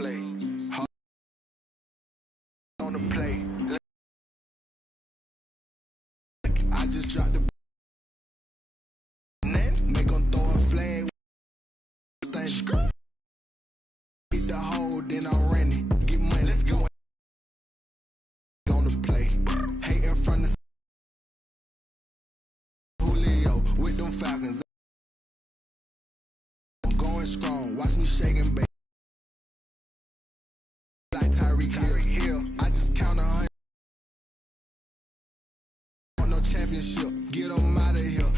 play. On the play. I just dropped the make them throw a flag. Hit the hole, then I ran it. Get money. Let's go. On the play. Hating from the Julio with them Falcons. I'm going strong. Watch me shaking, baby. Like Tyreek Hill. I just count 100. Want no championship. Get them out of here.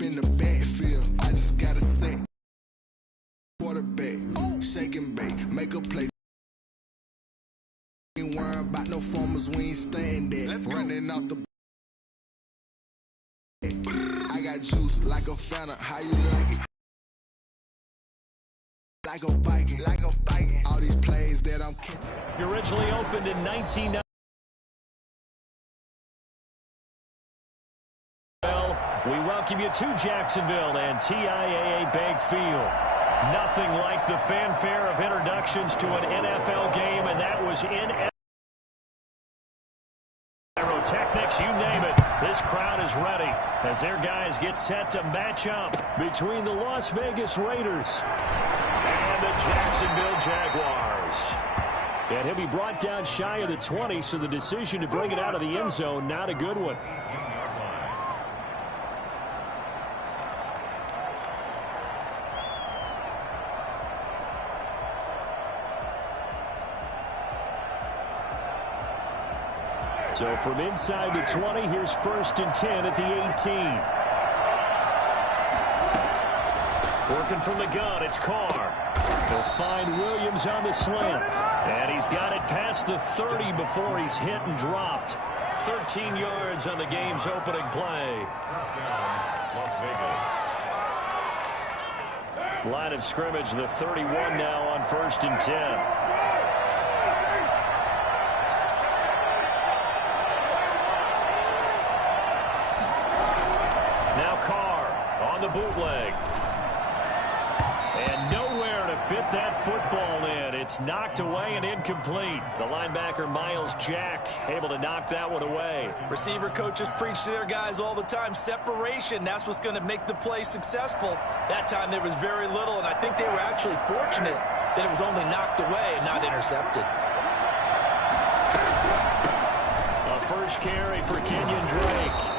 In the backfield, I just gotta say. Quarterback, shake and bake, make a play. Ain't worrying about no formers, we ain't staying there. Running out the I got juice like a Fanta, how you like it? Like a Viking, all these plays that I'm catching. Originally opened in 1990. We welcome you to Jacksonville and TIAA Bank Field. Nothing like the fanfare of introductions to an NFL game, and that was in pyrotechnics, you name it. This crowd is ready as their guys get set to match up between the Las Vegas Raiders and the Jacksonville Jaguars. And he'll be brought down shy of the 20, so the decision to bring it out of the end zone, not a good one. So from inside the 20, here's 1st and 10 at the 18. Working from the gun, it's Carr. He'll find Williams on the slant. And he's got it past the 30 before he's hit and dropped. 13 yards on the game's opening play. Las Vegas. Line of scrimmage, the 31 now on 1st and 10. The bootleg. And nowhere to fit that football in. It's knocked away and incomplete. The linebacker, Miles Jack, able to knock that one away. Receiver coaches preach to their guys all the time. Separation, that's what's going to make the play successful. That time there was very little, and I think they were actually fortunate that it was only knocked away and not intercepted. A first carry for Kenyon Drake.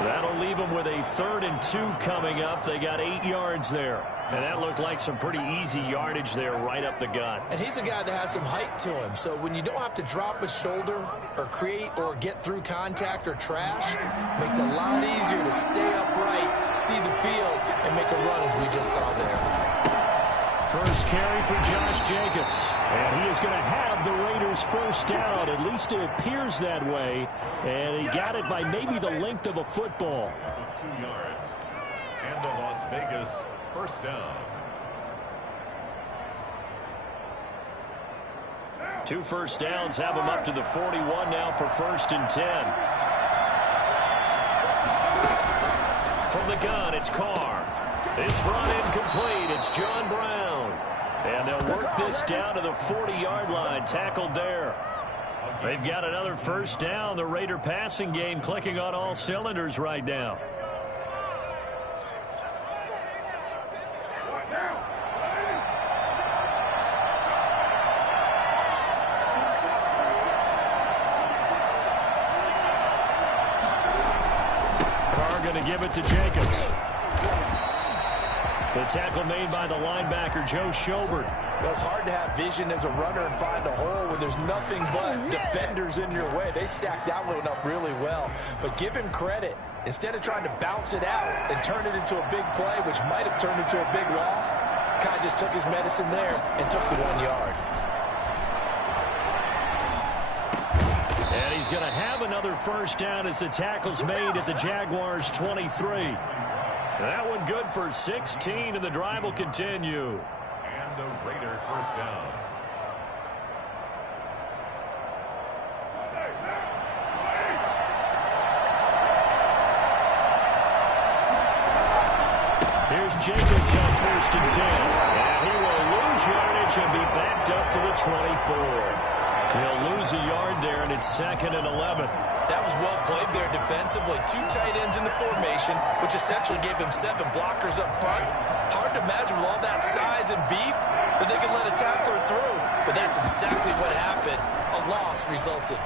That'll leave them with a 3rd and 2 coming up. They got 8 yards there. And that looked like some pretty easy yardage there right up the gut. And he's a guy that has some height to him. So when you don't have to drop a shoulder or create or get through contact or trash, it makes it a lot easier to stay upright, see the field, and make a run as we just saw there. First carry for Josh Jacobs. And he is going to have the Raiders first down. At least it appears that way. And he got it by maybe the length of a football. 2 yards. And the Las Vegas first down. 2 first downs have him up to the 41 now for 1st and 10. From the gun, it's Carr. It's brought incomplete. It's John Brown. And they'll work this down to the 40-yard line. Tackled there. They've got another first down. The Raider passing game clicking on all cylinders right now. Carr going to give it to Jacobs. The tackle made by the linebacker, Joe Schobert. Well, it's hard to have vision as a runner and find a hole when there's nothing but defenders in your way. They stacked that one up really well. But give him credit. Instead of trying to bounce it out and turn it into a big play, which might have turned into a big loss, kind of just took his medicine there and took the 1 yard. And he's going to have another first down as the tackle's made at the Jaguars' 23. That one good for 16, and the drive will continue. And the Raider first down. Here's Jacobs on 1st and 10. And he will lose yards coverage and be backed up to the 24. He'll lose a yard there, and it's 2nd and 11. That was well played there defensively. 2 tight ends in the formation, which essentially gave him 7 blockers up front. Hard to imagine with all that size and beef that they could let a tackler through. But that's exactly what happened. A loss resulted.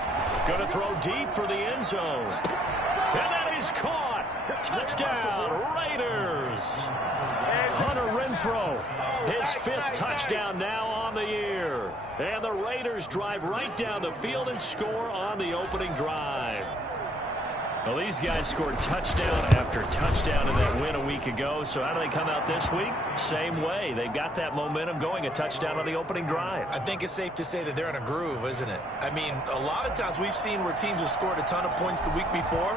Going to throw deep for the end zone. And that is caught. Touchdown, Raiders. Hunter Renfrow, his 5th touchdown now on the year. And the Raiders drive right down the field and score on the opening drive. Well, these guys scored touchdown after touchdown in that win a week ago. So how do they come out this week? Same way. They've got that momentum going, a touchdown on the opening drive. I think it's safe to say that they're in a groove, isn't it? I mean, a lot of times we've seen where teams have scored a ton of points the week before.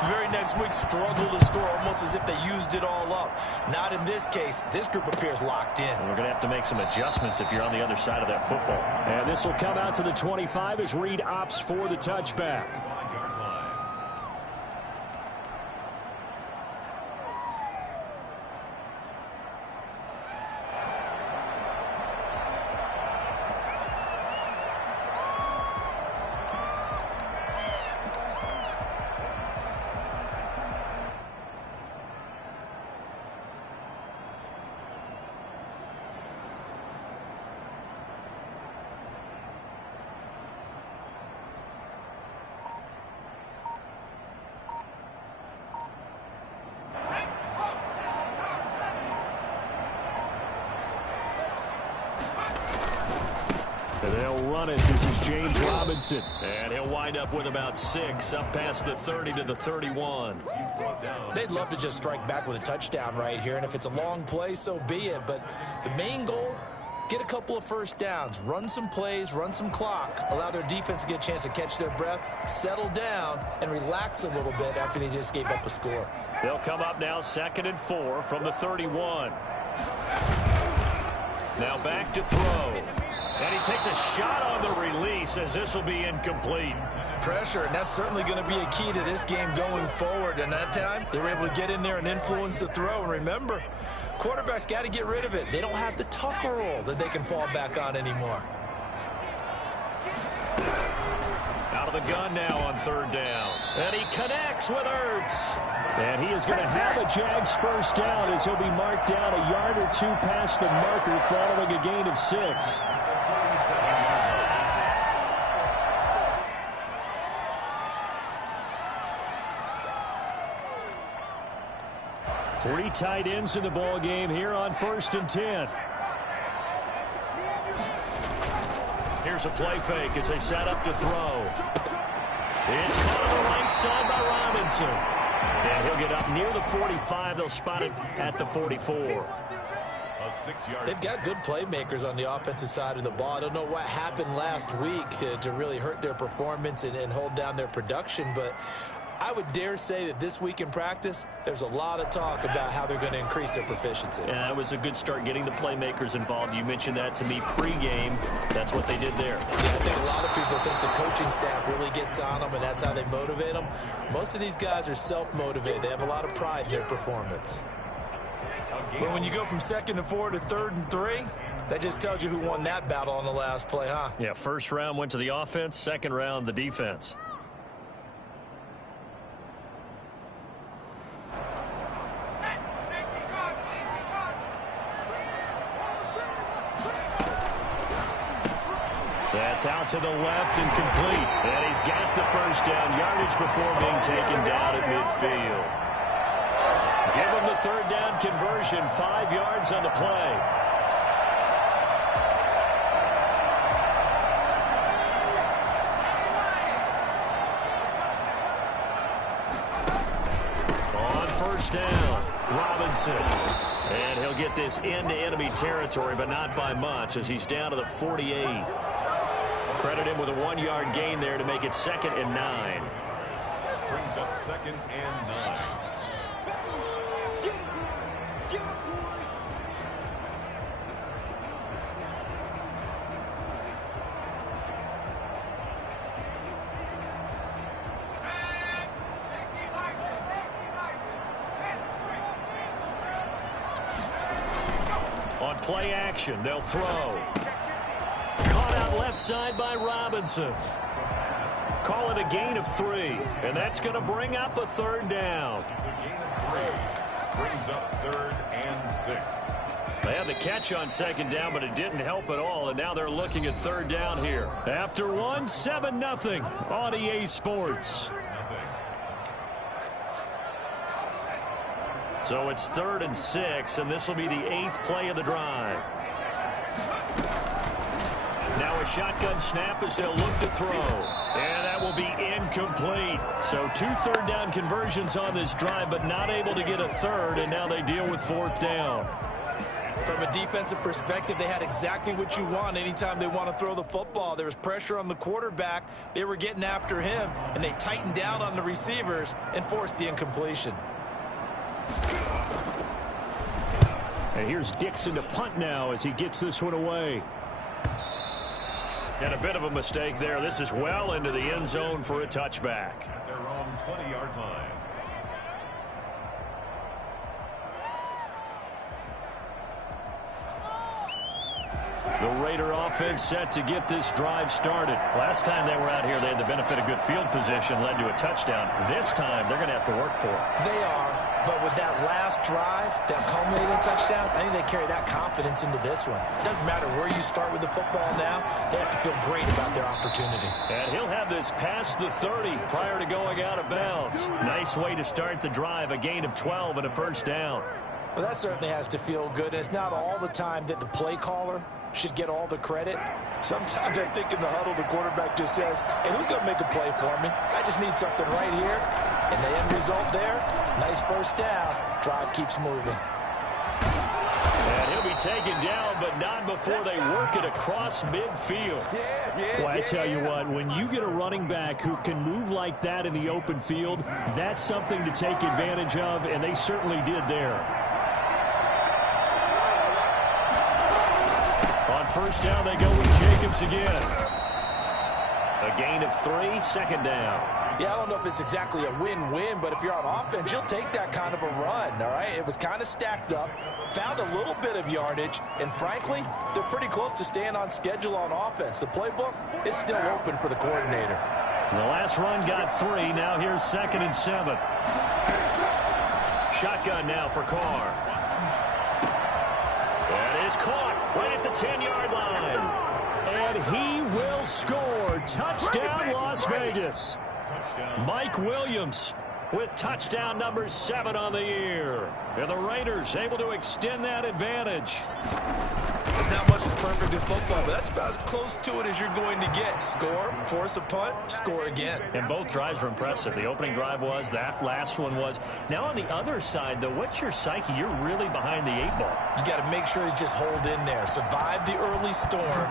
The very next week struggle to score almost as if they used it all up. Not in this case. This group appears locked in. We're going to have to make some adjustments if you're on the other side of that football. And this will come out to the 25 as Reed opts for the touchback. And they'll run it. This is James Robinson. And he'll wind up with about 6 up past the 30 to the 31. They'd love to just strike back with a touchdown right here. And if it's a long play, so be it. But the main goal, get a couple of first downs, run some plays, run some clock, allow their defense to get a chance to catch their breath, settle down, and relax a little bit after they just gave up a score. They'll come up now 2nd and 4 from the 31. Now back to throw. And he takes a shot on the release as this will be incomplete. Pressure, and that's certainly going to be a key to this game going forward. And that time, they were able to get in there and influence the throw. And remember, quarterbacks got to get rid of it. They don't have the Tucker roll that they can fall back on anymore. Out of the gun now on 3rd down. And he connects with Ertz. And he is going to have a Jags first down as he'll be marked down a yard or 2 past the marker following a gain of 6. 3 tight ends in the ball game here on 1st and 10. Here's a play fake as they set up to throw. It's caught on the right side by Robinson. And he'll get up near the 45. They'll spot it at the 44. They've got good playmakers on the offensive side of the ball. I don't know what happened last week to really hurt their performance and hold down their production, but I would dare say that this week in practice, there's a lot of talk about how they're going to increase their proficiency. Yeah, that was a good start getting the playmakers involved. You mentioned that to me pregame. That's what they did there. Yeah, I think a lot of people think the coaching staff really gets on them, and that's how they motivate them. Most of these guys are self-motivated. They have a lot of pride in their performance. But when you go from 2nd and 4 to 3rd and 3, that just tells you who won that battle on the last play, huh? Yeah, 1st round went to the offense, 2nd round the defense. That's out to the left and complete. And he's got the first down yardage before being taken down at midfield. Give him the 3rd down conversion, 5 yards on the play. On 1st down, Robinson. And he'll get this into enemy territory, but not by much as he's down to the 48. Credit him with a 1-yard gain there to make it 2nd and 9. Brings up 2nd and 9. On play action, they'll throw. brought out left side by Robinson. Call it a gain of 3, and that's going to bring up a third down. It's a gain of 3. Brings up 3rd and 6. They had the catch on 2nd down, but it didn't help at all, and now they're looking at 3rd down here. After 1, 7-0 on EA Sports. So it's 3rd and 6, and this will be the 8th play of the drive. Now a shotgun snap as they'll look to throw. And that will be incomplete. So 2 third down conversions on this drive, but not able to get a third, and now they deal with 4th down. From a defensive perspective, they had exactly what you want anytime they want to throw the football. There was pressure on the quarterback. They were getting after him, and they tightened down on the receivers and forced the incompletion. And here's Dixon to punt now as he gets this one away. And a bit of a mistake there. This is well into the end zone for a touchback. At their own 20-yard line. The Raider offense set to get this drive started. Last time they were out here, they had the benefit of good field position, led to a touchdown. This time, they're going to have to work for it. They are, but with that last drive, that culminating touchdown, I think they carry that confidence into this one. It doesn't matter where you start with the football now. They have to feel great about their opportunity. And he'll have this past the 30 prior to going out of bounds. Nice way to start the drive, a gain of 12 and a 1st down. Well, that certainly has to feel good. And it's not all the time that the play caller should get all the credit. Sometimes I think in the huddle, the quarterback just says, hey, who's going to make a play for me? I just need something right here. And the end result there, nice 1st down. Drive keeps moving. And he'll be taken down, but not before they work it across midfield. Well, I tell you what, when you get a running back who can move like that in the open field, that's something to take advantage of, and they certainly did there. On 1st down, they go with Jacobs again. A gain of 3, 2nd down. Yeah, I don't know if it's exactly a win-win, but if you're on offense, you'll take that kind of a run, all right? It was kind of stacked up, found a little bit of yardage, and frankly, they're pretty close to staying on schedule on offense. The playbook is still open for the coordinator. The last run got 3. Now here's 2nd and 7. Shotgun now for Carr. That is caught right at the 10-yard line. And he will score. Touchdown, Las Vegas. Mike Williams with touchdown number 7 on the year. And the Raiders able to extend that advantage. There's not much that's perfect in football, but that's about as close to it as you're going to get. Score, force a punt, score again. And both drives were impressive. The opening drive was, that last one was. Now on the other side, though, what's your psyche? You're really behind the 8 ball. You got to make sure you just hold in there. Survive the early storm,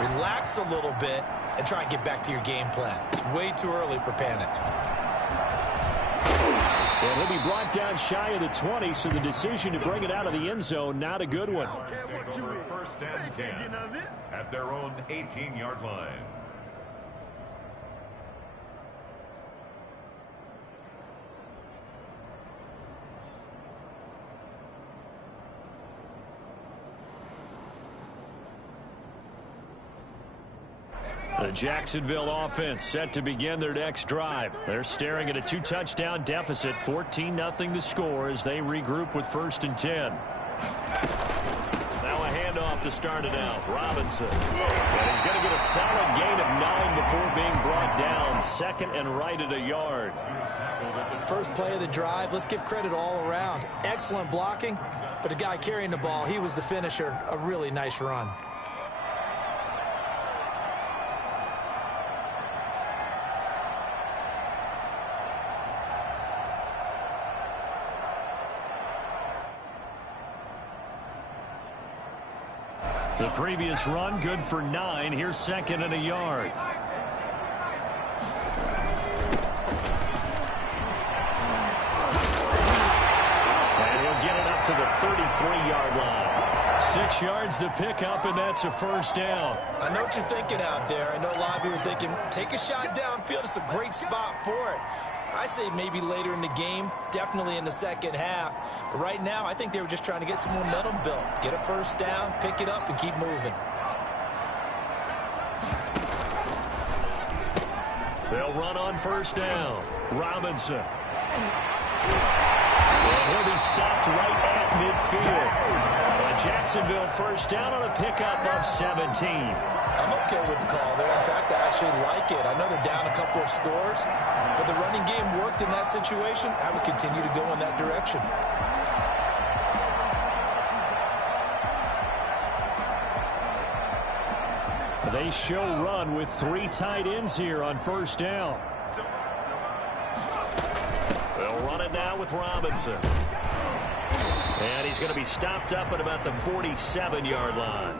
relax a little bit, and try and get back to your game plan. It's way too early for panic. And he'll be brought down shy of the 20, so the decision to bring it out of the end zone, not a good one. Take over 1st and 10 at their own 18-yard line. The Jacksonville offense set to begin their next drive. They're staring at a 2-touchdown deficit, 14-0 the score as they regroup with 1st and 10. Now a handoff to start it out. Robinson. And he's going to get a solid gain of 9 before being brought down. 2nd and right at a yard. First play of the drive, let's give credit all around. Excellent blocking, but the guy carrying the ball, he was the finisher. A really nice run. The previous run, good for 9. Here's 2nd and a yard. And he'll get it up to the 33-yard line. 6 yards the pickup, and that's a 1st down. I know what you're thinking out there. I know a lot of you are thinking, take a shot downfield. It's a great spot for it. I'd say maybe later in the game, definitely in the second half. But right now, I think they were just trying to get some momentum built. Get a 1st down, pick it up, and keep moving. They'll run on first down. Robinson. And he'll be stopped right at midfield. Jacksonville first down on a pickup of 17. I'm okay with the call there. In fact, I actually like it. I know they're down a couple of scores, but the running game worked in that situation. I would continue to go in that direction. They show run with 3 tight ends here on first down. They'll run it now with Robinson. And he's going to be stopped up at about the 47-yard line.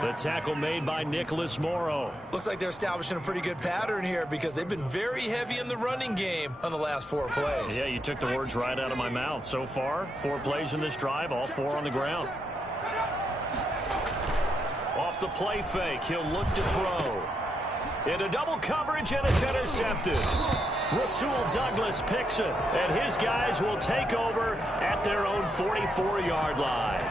The tackle made by Nicholas Morrow. Looks like they're establishing a pretty good pattern here because they've been very heavy in the running game on the last 4 plays. Yeah, you took the words right out of my mouth. So far, 4 plays in this drive, all 4 on the ground. Off the play fake, he'll look to throw. Into double coverage, and it's intercepted. Rasul Douglas picks it, and his guys will take over at their own 44-yard line.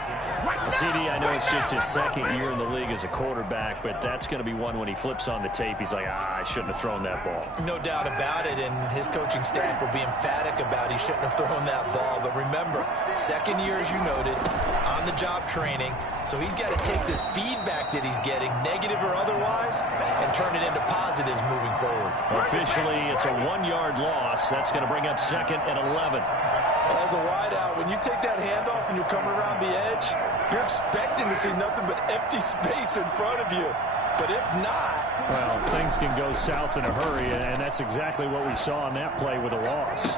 CD, I know it's just his 2nd year in the league as a quarterback, but that's going to be one when he flips on the tape. He's like, I shouldn't have thrown that ball. No doubt about it, and his coaching staff will be emphatic about he shouldn't have thrown that ball. But remember, 2nd year, as you noted, on-the-job training. So he's got to take this feedback that he's getting, negative or otherwise, and turn it into positives moving forward. Officially, it's a 1-yard loss. That's going to bring up 2nd and 11. As a wideout, when you take that handoff and you're coming around the edge, you're expecting to see nothing but empty space in front of you. But if not... Well, things can go south in a hurry, and that's exactly what we saw on that play with a loss.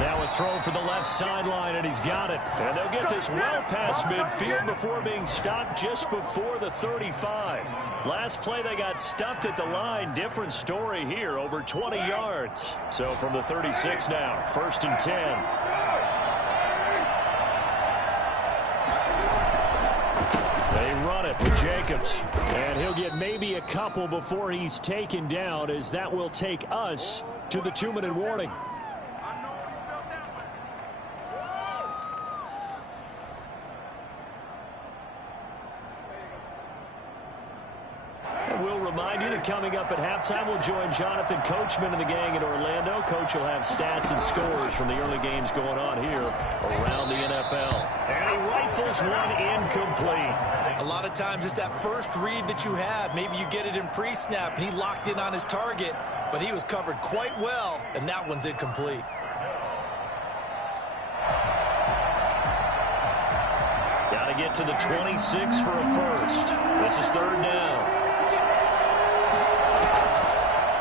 Now a throw for the left sideline, and he's got it. And they'll get this well past midfield before being stopped just before the 35. Last play, they got stuffed at the line. Different story here, over 20 yards. So from the 36 now, 1st and 10. They run it with Jacobs. And he'll get maybe a couple before he's taken down, as that will take us to the 2-minute warning. We'll remind you that coming up at halftime, we'll join Jonathan Coachman and the gang in Orlando. Coach will have stats and scores from the early games going on here around the NFL. And he rifles one incomplete. A lot of times it's that first read that you have. Maybe you get it in pre-snap, and he locked in on his target, but he was covered quite well, and that one's incomplete. Got to get to the 26 for a first. This is 3rd down.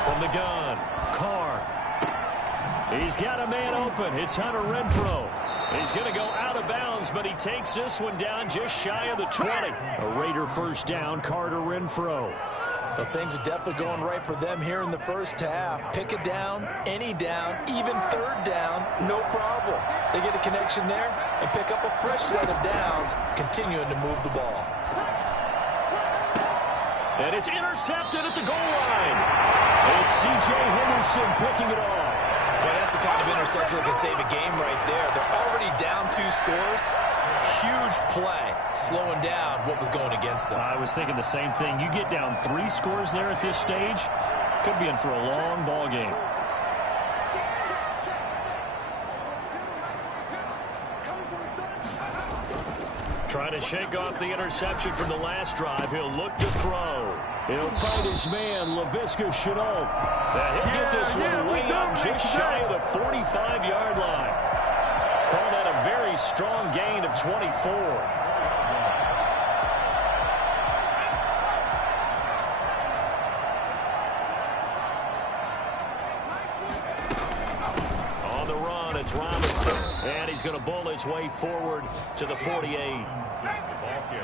From the gun, Carr. He's got a man open. It's Hunter Renfrow. He's going to go out of bounds, but he takes this one down just shy of the 20. A Raider first down, Carter Renfrow. Well, things are definitely going right for them here in the first half. Pick a down, any down, even 3rd down, no problem. They get a connection there and pick up a fresh set of downs, continuing to move the ball. And it's intercepted at the goal line. It's C.J. Henderson picking it off. But that's the kind of interception that can save a game right there. They're already down 2 scores. Huge play, slowing down what was going against them. I was thinking the same thing. You get down 3 scores there at this stage, could be in for a long ball game. Trying to shake off the interception from the last drive. He'll look to throw. He'll find his man, Laviska Shenault. And he'll get this one way up just shy of the 45-yard line. Call that a very strong gain of 24. It's Robinson, and he's going to bull his way forward to the 48.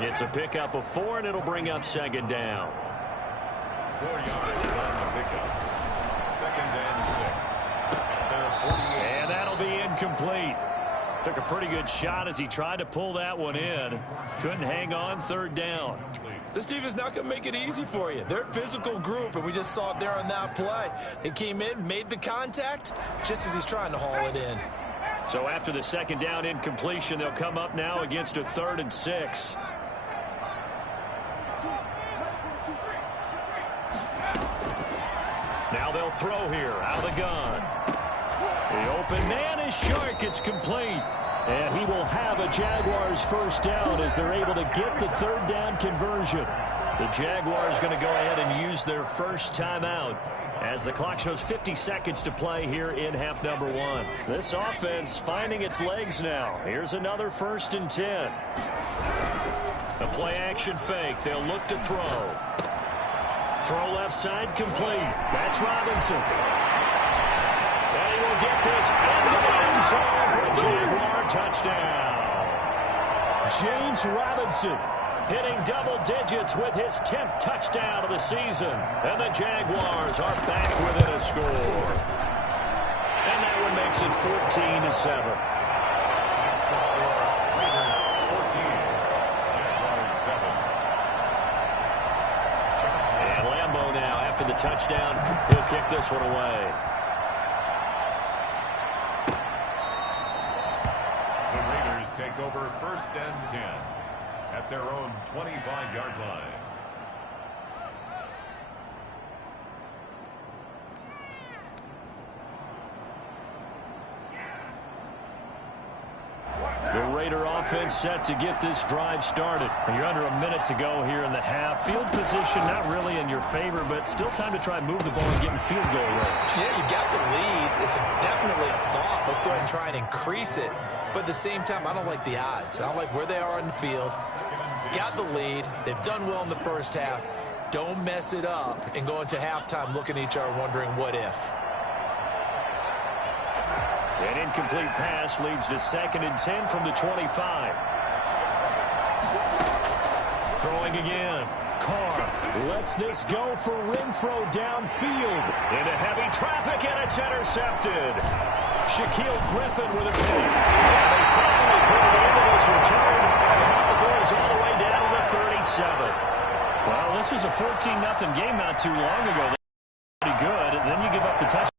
It's a pickup of 4, and it'll bring up 2nd down. 4 yards on the pickup. 2nd and 6. And that'll be incomplete. Took a pretty good shot as he tried to pull that one in. Couldn't hang on, 3rd down. This team is not going to make it easy for you. They're a physical group, and we just saw it there on that play. They came in, made the contact, just as he's trying to haul it in. So after the 2nd down incompletion, they'll come up now against a 3rd and 6. Now they'll throw here out of the gun. The open man is short. It's complete. And he will have a Jaguars first down as they're able to get the third down conversion. The Jaguars going to go ahead and use their first timeout as the clock shows 50 seconds to play here in half number one. This offense finding its legs now. Here's another 1st and 10. A play action fake. They'll look to throw. Throw left side complete. That's Robinson. And he will get this into the end zone for a Jaguar touchdown. James Robinson hitting double digits with his 10th touchdown of the season. And the Jaguars are back within a score. And that one makes it 14-7. And Lambeau now, after the touchdown, he'll kick this one away. The Raiders take over 1st and 10. At their own 25-yard line. The Raider offense set to get this drive started. You're under a minute to go here in the half. Field position not really in your favor, but still time to try and move the ball and get in field goal range. Yeah, you got the lead. It's definitely a thought. Let's go ahead and try and increase it. But at the same time, I don't like the odds. I don't like where they are in the field. Got the lead. They've done well in the first half. Don't mess it up and go into halftime looking at each other wondering what if. An incomplete pass leads to 2nd and 10 from the 25. Throwing again. Carr lets this go for Renfro downfield. Into heavy traffic, and it's intercepted. Shaquille Griffin with a pick. And they finally put it into this return. Before it's all the way down to the 37. Well, this was a 14-0 game not too long ago. Pretty good. And then you give up the touchdown.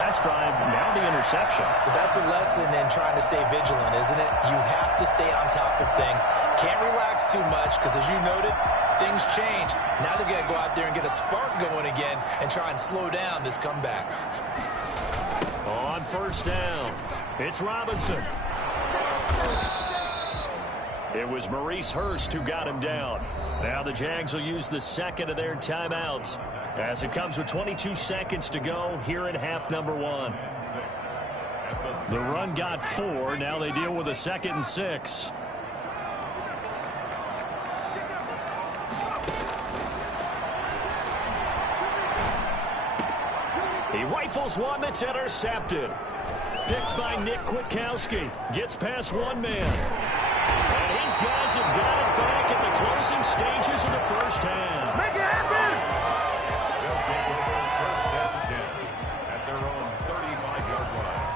Last drive, now the interception. So that's a lesson in trying to stay vigilant, isn't it? You have to stay on top of things. Can't relax too much because, as you noted, things change. Now they've got to go out there and get a spark going again and try and slow down this comeback. On 1st down, it's Robinson. It was Maurice Hurst who got him down. Now the Jags will use the 2nd of their timeouts as it comes with 22 seconds to go here in half number one. The run got 4. Now they deal with a 2nd and 6. He rifles one that's intercepted. Picked by Nick Kwiatkowski. Gets past one man. And his guys have got it back at the closing stages of the first half. Make it happen! They'll take over 1st and 10 at their own 35-yard line.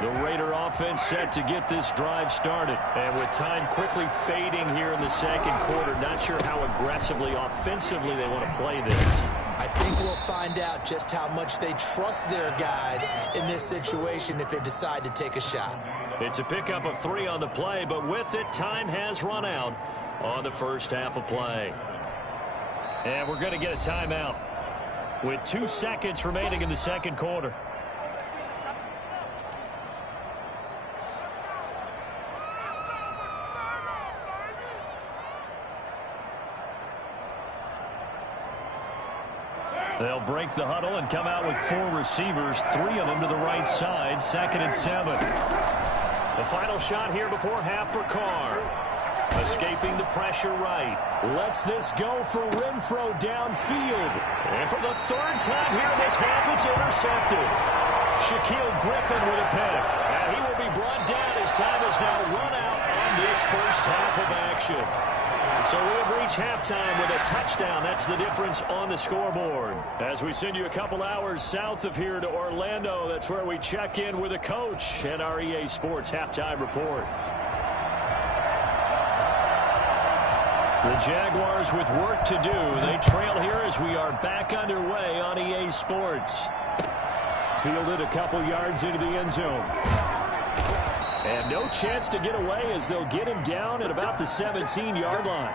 The Raider offense set to get this drive started. And with time quickly fading here in the 2nd quarter, not sure how aggressively, offensively they want to play this. I think we'll find out just how much they trust their guys in this situation if they decide to take a shot. It's a pickup of 3 on the play, but with it, time has run out on the first half of play. And we're going to get a timeout with 2 seconds remaining in the 2nd quarter. They'll break the huddle and come out with 4 receivers, 3 of them to the right side, 2nd and 7. The final shot here before half for Carr. Escaping the pressure right. Lets this go for Renfro downfield. And for the 3rd time here this half, it's intercepted. Shaquille Griffin with a pick. And he will be brought down as time has now run out on this first half of action. So we have reached halftime with a touchdown. That's the difference on the scoreboard. As we send you a couple hours south of here to Orlando, that's where we check in with a coach at our EA Sports Halftime Report. The Jaguars with work to do. They trail here as we are back underway on EA Sports. Fielded a couple yards into the end zone. And no chance to get away as they'll get him down at about the 17-yard line.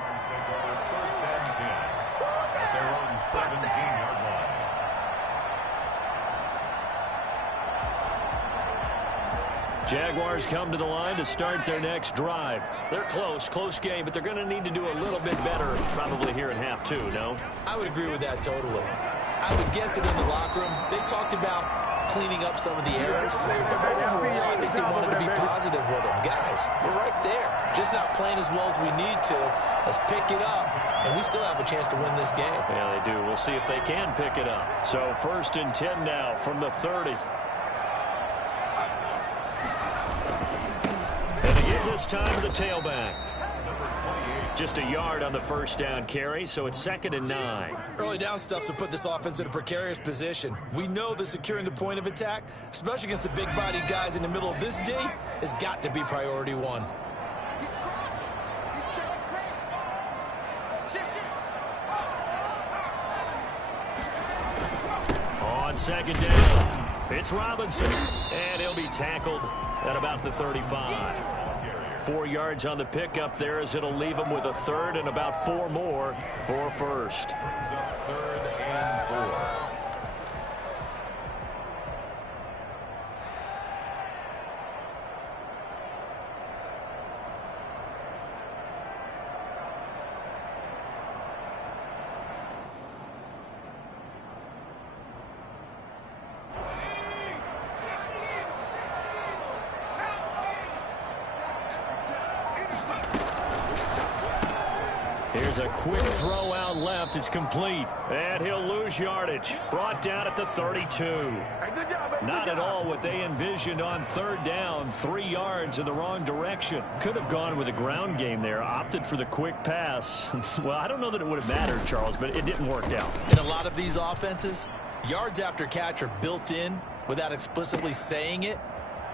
Jaguars come to the line to start their next drive. They're close game, but they're going to need to do a little bit better probably here in half two, no? I would agree with that totally. I would guess it in the locker room. They talked about cleaning up some of the errors. But overall, I think they wanted to be positive with them. Guys, we're right there. Just not playing as well as we need to. Let's pick it up, and we still have a chance to win this game. Yeah, they do. We'll see if they can pick it up. So 1st and 10 now from the 30. And again this time to the tailback. Just a yard on the first down carry, so it's 2nd and 9. Early down stuff to put this offense in a precarious position. We know that securing the point of attack, especially against the big-bodied guys in the middle of this D, has got to be priority one. On 2nd down, it's Robinson, and he'll be tackled at about the 35. 4 yards on the pickup there as it'll leave him with a 3rd and about 4 more for 1st. 3rd and 4. Here's a quick throw out left. It's complete. And he'll lose yardage. Brought down at the 32. Not at all what they envisioned on 3rd down. 3 yards in the wrong direction. Could have gone with a ground game there. Opted for the quick pass. Well, I don't know that it would have mattered, Charles, but it didn't work out. In a lot of these offenses, yards after catch are built in without explicitly saying it.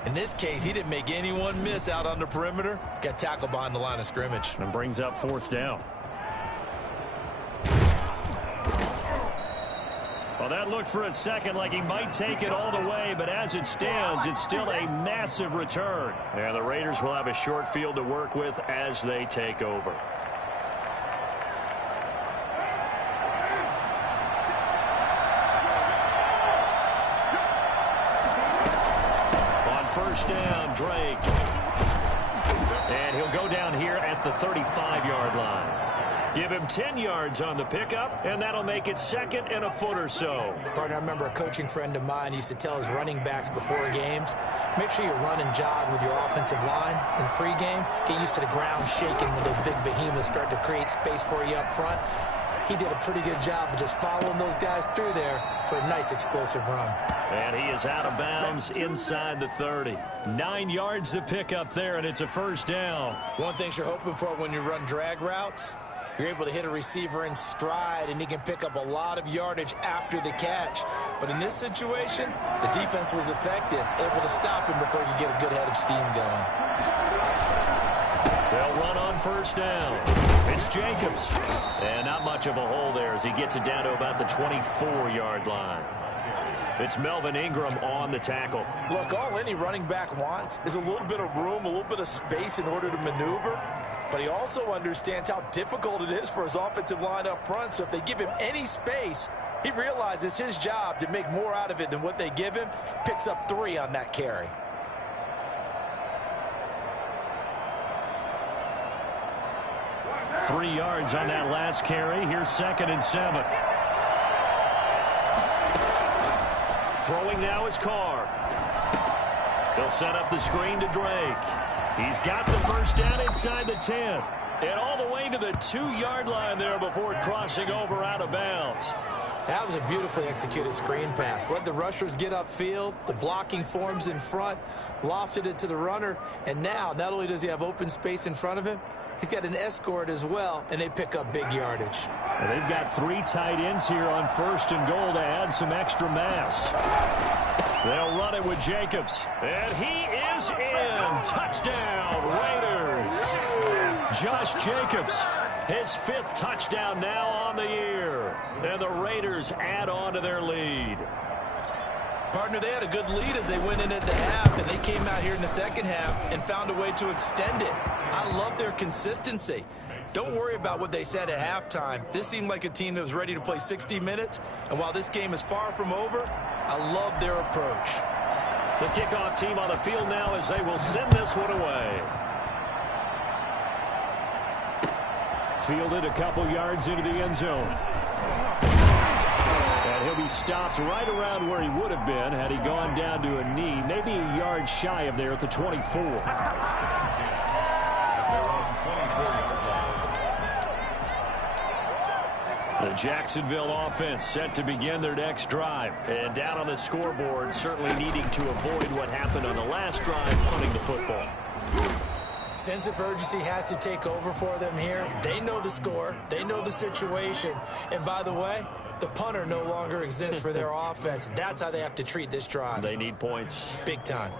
In this case, he didn't make anyone miss out on the perimeter. Got tackled behind the line of scrimmage. And brings up 4th down. Well, that looked for a second like he might take it all the way, but as it stands, it's still a massive return. And the Raiders will have a short field to work with as they take over. On 1st down, Drake. And he'll go down here at the 35-yard line. Give him 10 yards on the pickup, and that'll make it 2nd and a foot or so. Partner, I remember a coaching friend of mine used to tell his running backs before games, make sure you run and jog with your offensive line in pregame. Get used to the ground shaking when those big behemoths start to create space for you up front. He did a pretty good job of just following those guys through there for a nice explosive run. And he is out of bounds inside the 30. 9 yards to pick up there, and it's a 1st down. One thing you're hoping for when you run drag routes, you're able to hit a receiver in stride, and he can pick up a lot of yardage after the catch. But in this situation, the defense was effective, able to stop him before you get a good head of steam going. They'll run on 1st down. It's Jacobs. And not much of a hole there as he gets it down to about the 24-yard line. It's Melvin Ingram on the tackle. Look, all any running back wants is a little bit of room, a little bit of space in order to maneuver. But he also understands how difficult it is for his offensive line up front. So if they give him any space, he realizes his job to make more out of it than what they give him. Picks up 3 on that carry. Three yards on that last carry. Here's 2nd and 7. Throwing now is Carr. He'll set up the screen to Drake. He's got the 1st down inside the 10. And all the way to the 2-yard line there before crossing over out of bounds. That was a beautifully executed screen pass. Let the rushers get upfield. The blocking forms in front. Lofted it to the runner. And now, not only does he have open space in front of him, he's got an escort as well, and they pick up big yardage. And they've got 3 tight ends here on 1st and goal to add some extra mass. They'll run it with Jacobs. And he is in. Touchdown, Raiders. Josh Jacobs, his 5th touchdown now on the year. And the Raiders add on to their lead. Partner, they had a good lead as they went in at the half, and they came out here in the second half and found a way to extend it. I love their consistency. Don't worry about what they said at halftime. This seemed like a team that was ready to play 60 minutes, and while this game is far from over, I love their approach. The kickoff team on the field now as they will send this one away. Fielded a couple yards into the end zone. And he'll be stopped right around where he would have been had he gone down to a knee, maybe a yard shy of there at the 24. The Jacksonville offense set to begin their next drive. And down on the scoreboard, certainly needing to avoid what happened on the last drive, punting the football. Sense of urgency has to take over for them here. They know the score. They know the situation. And by the way, the punter no longer exists for their offense. That's how they have to treat this drive. They need points. Big time.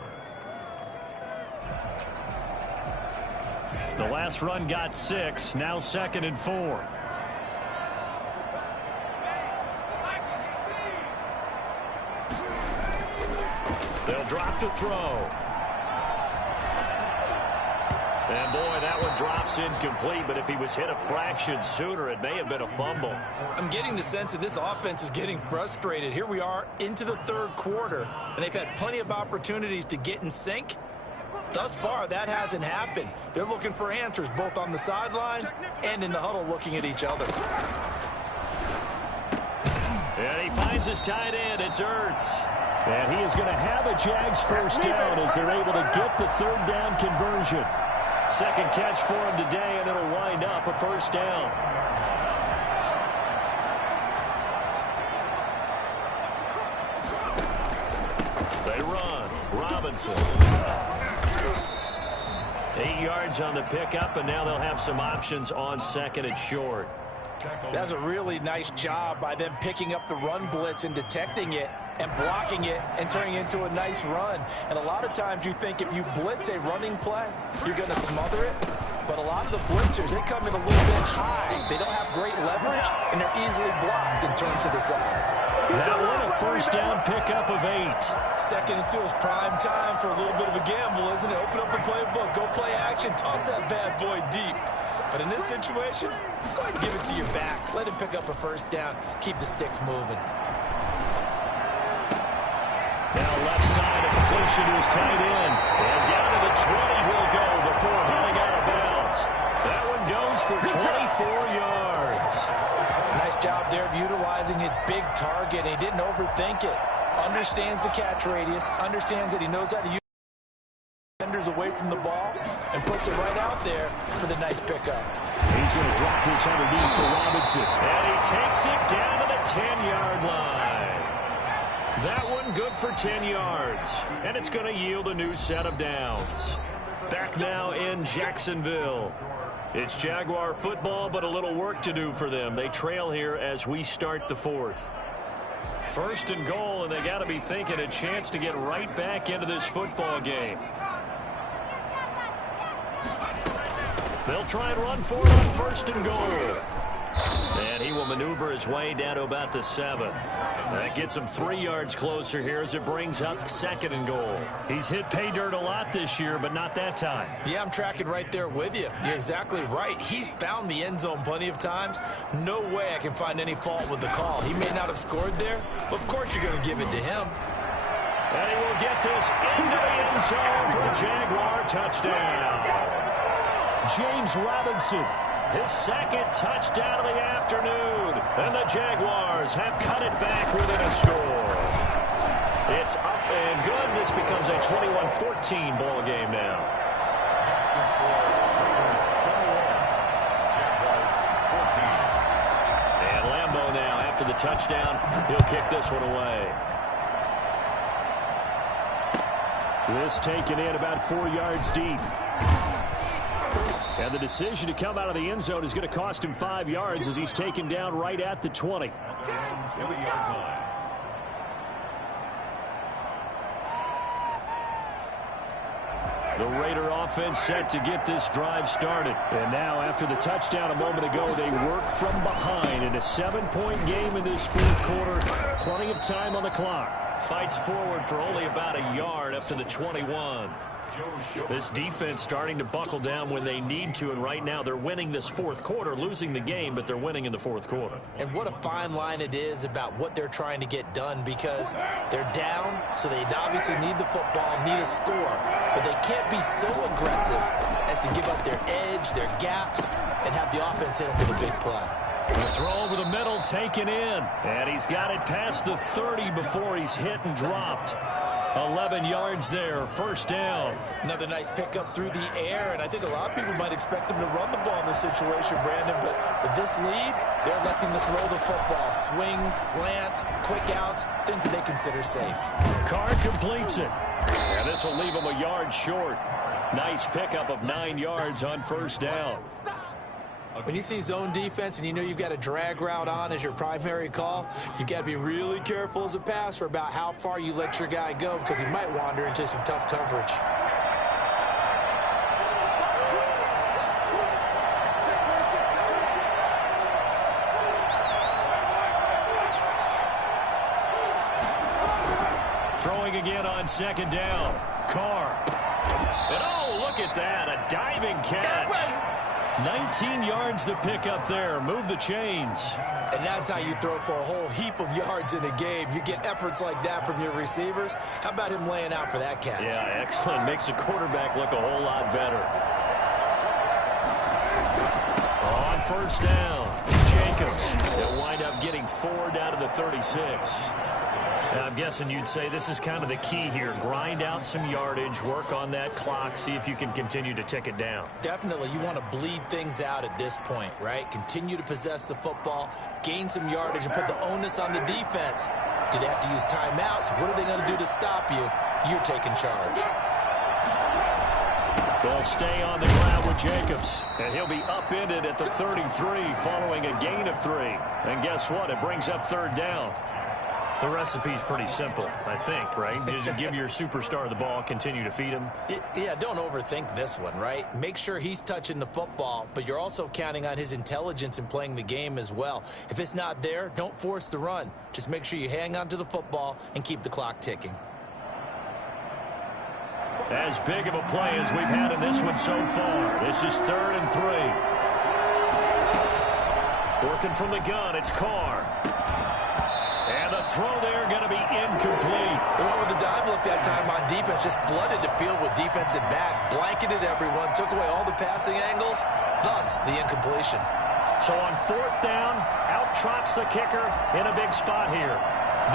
The last run got 6. Now 2nd and 4. They'll drop to throw. And boy, that one drops incomplete, but if he was hit a fraction sooner, it may have been a fumble. I'm getting the sense that this offense is getting frustrated. Here we are into the third quarter, and they've had plenty of opportunities to get in sync. Thus far, that hasn't happened. They're looking for answers both on the sidelines and in the huddle looking at each other. And he finds his tight end. It's Ertz. And he is going to have a Jags first down as they're able to get the third down conversion. Second catch for him today, and it'll wind up a first down. They run. Robinson. 8 yards on the pickup, and now they'll have some options on 2nd and short. That's a really nice job by them picking up the run blitz and detecting it and blocking it and turning it into a nice run. And a lot of times you think if you blitz a running play, you're going to smother it. But a lot of the blitzers, they come in a little bit high. They don't have great leverage, and they're easily blocked and turned to the side. That one a first down pickup of 8. 2nd and 2 is prime time for a little bit of a gamble, isn't it? Open up the playbook, go play action, toss that bad boy deep. But in this situation, go ahead and give it to your back. Let him pick up a first down. Keep the sticks moving. Now left side, a completion to his tight end. And down to the 20 he'll go before heading out of bounds. That one goes for 24 yards. Nice job there of utilizing his big target. He didn't overthink it. Understands the catch radius. Understands that he knows how to use defenders away from the ball and puts it right out there for the nice pickup. He's going to drop this underneath for Robinson. And he takes it down to the 10-yard line. That one good for 10 yards. And it's going to yield a new set of downs. Back now in Jacksonville. It's Jaguar football, but a little work to do for them. They trail here as we start the 4th. 1st and goal, and they got to be thinking a chance to get right back into this football game. They'll try and run for it on 1st and goal. And he will maneuver his way down to about the 7. That gets him 3 yards closer here as it brings up 2nd and goal. He's hit pay dirt a lot this year, but not that time. Yeah, I'm tracking right there with you. You're exactly right. He's found the end zone plenty of times. No way I can find any fault with the call. He may not have scored there, but of course you're going to give it to him. And he will get this into the end zone for a Jaguar touchdown. James Robinson, his 2nd touchdown of the afternoon. And the Jaguars have cut it back within a score. It's up and good. This becomes a 21-14 ball game now. And Lambeau now, after the touchdown, he'll kick this one away. This taken in about 4 yards deep. And the decision to come out of the end zone is going to cost him 5 yards as he's taken down right at the 20. The Raider offense set to get this drive started. And now after the touchdown a moment ago, they work from behind in a 7-point game in this 4th quarter. Plenty of time on the clock. Fights forward for only about a yard up to the 21. This defense starting to buckle down when they need to, and right now they're winning this fourth quarter, losing the game, but they're winning in the fourth quarter. And what a fine line it is about what they're trying to get done, because they're down, so they obviously need the football, need a score, but they can't be so aggressive as to give up their edge, their gaps, and have the offense hit them with a big play. The throw over the middle taken in, and he's got it past the 30 before he's hit and dropped. 11 yards there, first down. Another nice pickup through the air, and I think a lot of people might expect him to run the ball in this situation, Brandon, but with this lead, they're electing to throw the football. Swings, slants, quick outs, things that they consider safe. Carr completes it, and this will leave him a yard short. Nice pickup of 9 yards on first down. When you see zone defense and you know you've got a drag route on as your primary call, you've got to be really careful as a passer about how far you let your guy go, because he might wander into some tough coverage. Throwing again on second down. Carr. And oh, look at that, a diving catch. 19 yards to pick up there. Move the chains. And that's how you throw for a whole heap of yards in a game. You get efforts like that from your receivers. How about him laying out for that catch? Yeah, excellent. Makes the quarterback look a whole lot better. On first down, Jacobs. They'll wind up getting 4 down to the 36. And I'm guessing you'd say this is kind of the key here. Grind out some yardage, work on that clock, see if you can continue to tick it down. Definitely. You want to bleed things out at this point, right? Continue to possess the football, gain some yardage, and put the onus on the defense. Do they have to use timeouts? What are they going to do to stop you? You're taking charge. They'll stay on the ground with Jacobs, and he'll be upended at the 33 following a gain of 3. And guess what? It brings up third down. The recipe's pretty simple, I think, right? Just give your superstar the ball, continue to feed him. Yeah, don't overthink this one, right? Make sure he's touching the football, but you're also counting on his intelligence in playing the game as well. If it's not there, don't force the run. Just make sure you hang on to the football and keep the clock ticking. As big of a play as we've had in this one so far. This is 3rd and 3. Working from the gun, it's Carr. And the throw there going to be incomplete. They went with the dive look that time on defense, just flooded the field with defensive backs, blanketed everyone, took away all the passing angles, thus the incompletion. So on 4th down, out trots the kicker in a big spot here.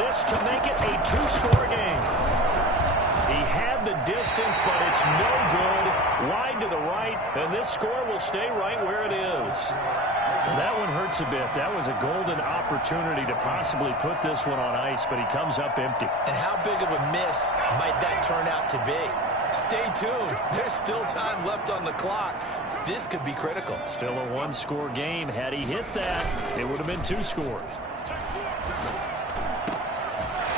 This to make it a 2-score game. He had the distance, but it's no good. Wide to the right, and this score will stay right where it is. And that one hurts a bit. That was a golden opportunity to possibly put this one on ice, but he comes up empty. And how big of a miss might that turn out to be? Stay tuned. There's still time left on the clock. This could be critical. Still a 1-score game. Had he hit that, it would have been 2 scores.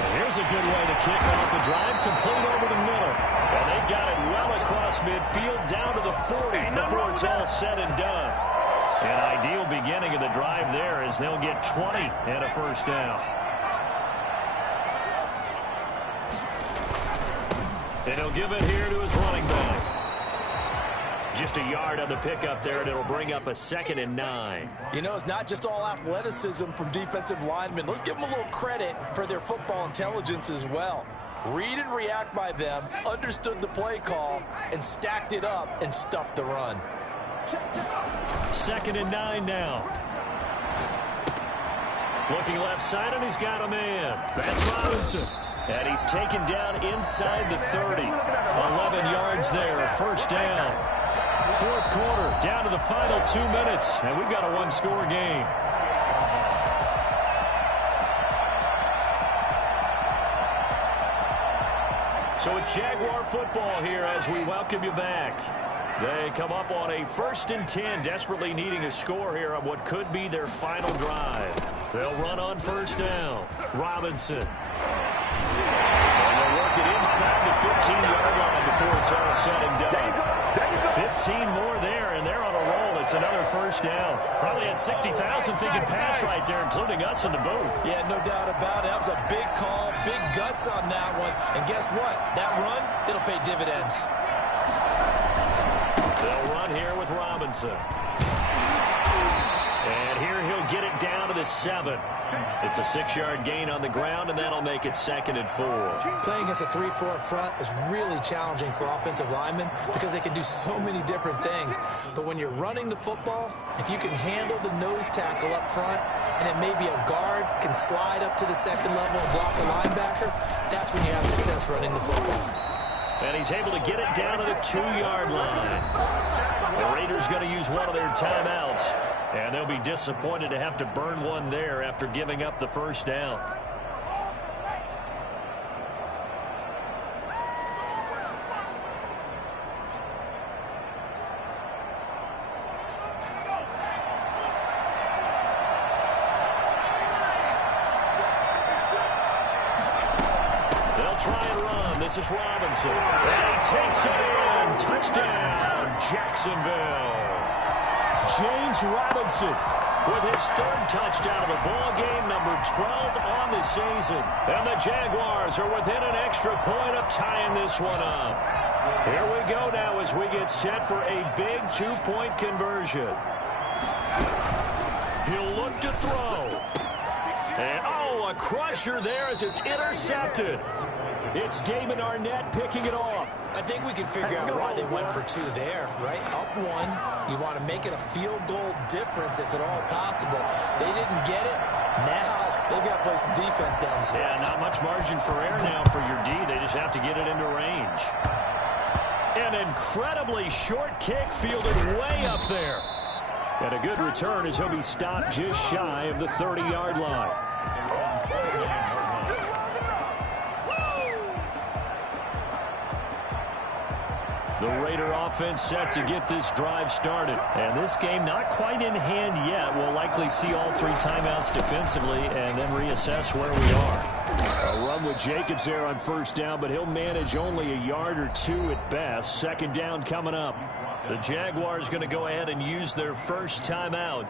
And here's a good way to kick off the drive, complete over the middle. And they got it well across midfield, down to the 40 before it's all said and done. An ideal beginning of the drive there as they'll get 20 and a first down. And he'll give it here to his running back. Just a yard on the pickup there, and it'll bring up a 2nd and 9. You know, it's not just all athleticism from defensive linemen. Let's give them a little credit for their football intelligence as well. Read and react by them, understood the play call, and stacked it up and stuffed the run. 2nd and 9 now. Looking left side, and he's got a man. That's Robinson. And he's taken down inside the 30. 11 yards there, first down. 4th quarter, down to the final 2 minutes, and we've got a 1-score game. So it's Jaguar football here as we welcome you back. They come up on a 1st and 10, desperately needing a score here on what could be their final drive. They'll run on first down. Robinson. And they'll work it inside the 15-yard line before it's all said and done. 15 more there, and they're on a roll. It's another first down. Probably had 60,000 thinking pass right there, including us in the booth. Yeah, no doubt about it. That was a big call, big guts on that one. And guess what? That run, it'll pay dividends. run here with Robinson. And here he'll get it down to the 7. It's a 6-yard gain on the ground, and that'll make it 2nd and 4. Playing against a 3-4 front is really challenging for offensive linemen because they can do so many different things. But when you're running the football, if you can handle the nose tackle up front, and it may be a guard can slide up to the 2nd level and block a linebacker, that's when you have success running the football. And he's able to get it down to the 2-yard line. The Raiders going to use one of their timeouts. And they'll be disappointed to have to burn one there after giving up the first down. They'll try and run. This is Robinson. And he takes it in. Touchdown, Jacksonville. James Robinson with his 3rd touchdown of the ball game, number 12 on the season. And the Jaguars are within an extra point of tying this one up. Here we go now as we get set for a big 2-point conversion. He'll look to throw. And, a crusher there as it's intercepted. It's Damon Arnett picking it off. I think we can figure out why they went for 2 there, right? Up 1, you want to make it a field goal difference if at all possible. They didn't get it. Now they've got to play some defense down the stretch. Yeah, not much margin for error now for your D. They just have to get it into range. An incredibly short kick fielded way up there. And a good return as he'll be stopped just shy of the 30-yard line. The Raider offense set to get this drive started. And this game not quite in hand yet. We'll likely see all 3 timeouts defensively and then reassess where we are. A run with Jacobs there on 1st down, but he'll manage only a yard or 2 at best. 2nd down coming up. The Jaguars going to go ahead and use their first timeout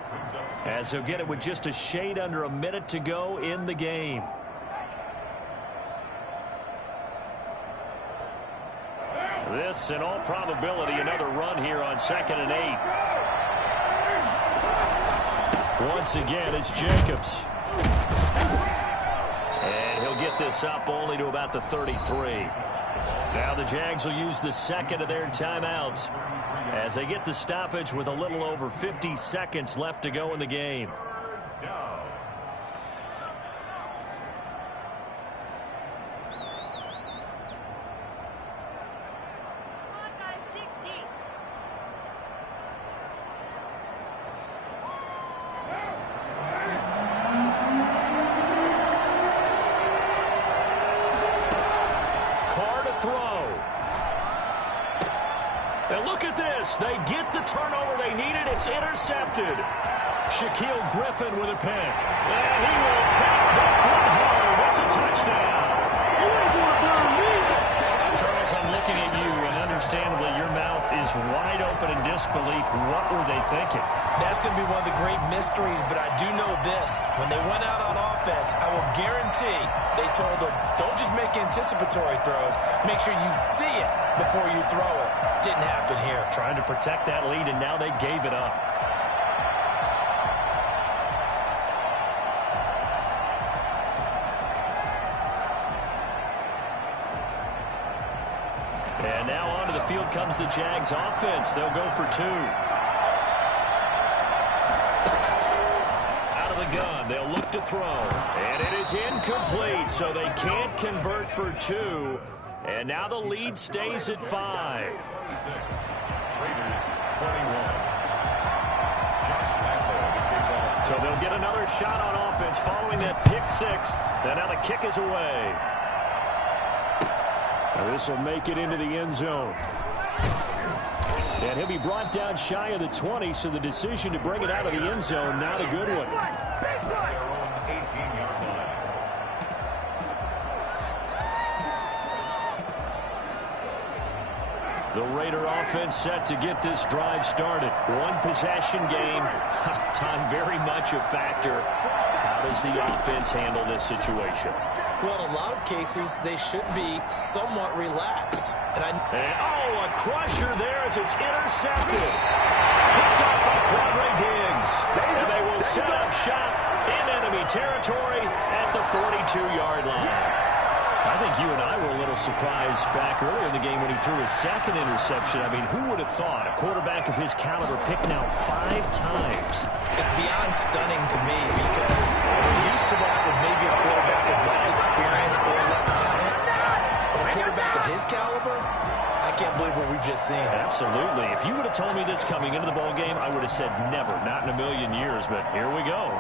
as they'll get it with just a shade under a minute to go in the game. This, in all probability, another run here on 2nd and 8. Once again, it's Jacobs. And he'll get this up only to about the 33. Now the Jags will use the 2nd of their timeouts as they get the stoppage with a little over 50 seconds left to go in the game. They get the turnover they needed. It's intercepted. Shaquille Griffin with a pick. And he will take this one home. It's a touchdown. Charles, I'm looking at you, and understandably your mouth is wide open in disbelief. What were they thinking? That's going to be one of the great mysteries, but I do know this. When they went out on offense, I will guarantee they told them, don't just make anticipatory throws. Make sure you see it before you throw it. Didn't happen here. Trying to protect that lead, and now they gave it up. And now onto the field comes the Jags offense. They'll go for 2. Out of the gun, they'll look to throw. And it is incomplete, so they can't convert for 2. And now the lead stays at 5. So they'll get another shot on offense following that pick 6. And now the kick is away. Now this will make it into the end zone. And he'll be brought down shy of the 20, so the decision to bring it out of the end zone, not a good one. The Raider offense set to get this drive started. One possession game. Time very much a factor. How does the offense handle this situation? Well, in a lot of cases, they should be somewhat relaxed. a crusher there as it's intercepted. Picked up by Quadre Diggs. And they will set up shop in enemy territory at the 42-yard line. I think you and I were a little surprised back earlier in the game when he threw his second interception. I mean, who would have thought a quarterback of his caliber picked now 5 times? It's beyond stunning to me because we're used to that with maybe a quarterback with less experience or less talent. But a quarterback of his caliber, I can't believe what we've just seen. Absolutely. If you would have told me this coming into the ball game, I would have said never, not in a million years. But here we go.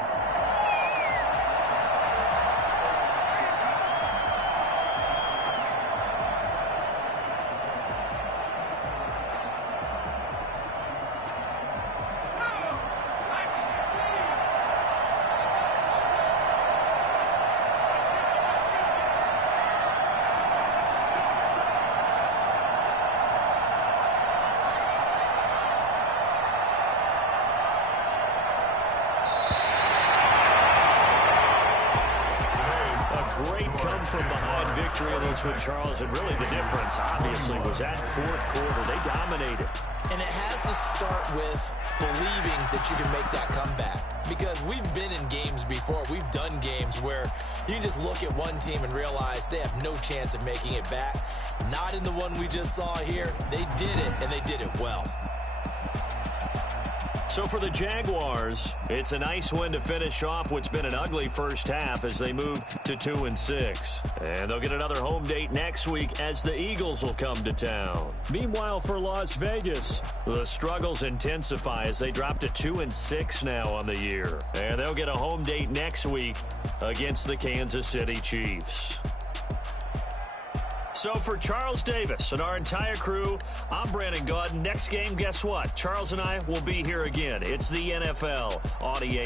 Great come-from-behind victory in this with Charles, and really the difference, obviously, was that fourth quarter. They dominated. And it has to start with believing that you can make that comeback. Because we've been in games before. We've done games where you can just look at one team and realize they have no chance of making it back. Not in the one we just saw here. They did it, and they did it well. So for the Jaguars, it's a nice win to finish off what's been an ugly first half as they move to 2-6. And they'll get another home date next week as the Eagles will come to town. Meanwhile, for Las Vegas, the struggles intensify as they drop to 2-6 now on the year. And they'll get a home date next week against the Kansas City Chiefs. So for Charles Davis and our entire crew, I'm Brandon Gaudin. Next game, guess what? Charles and I will be here again. It's the NFL on EA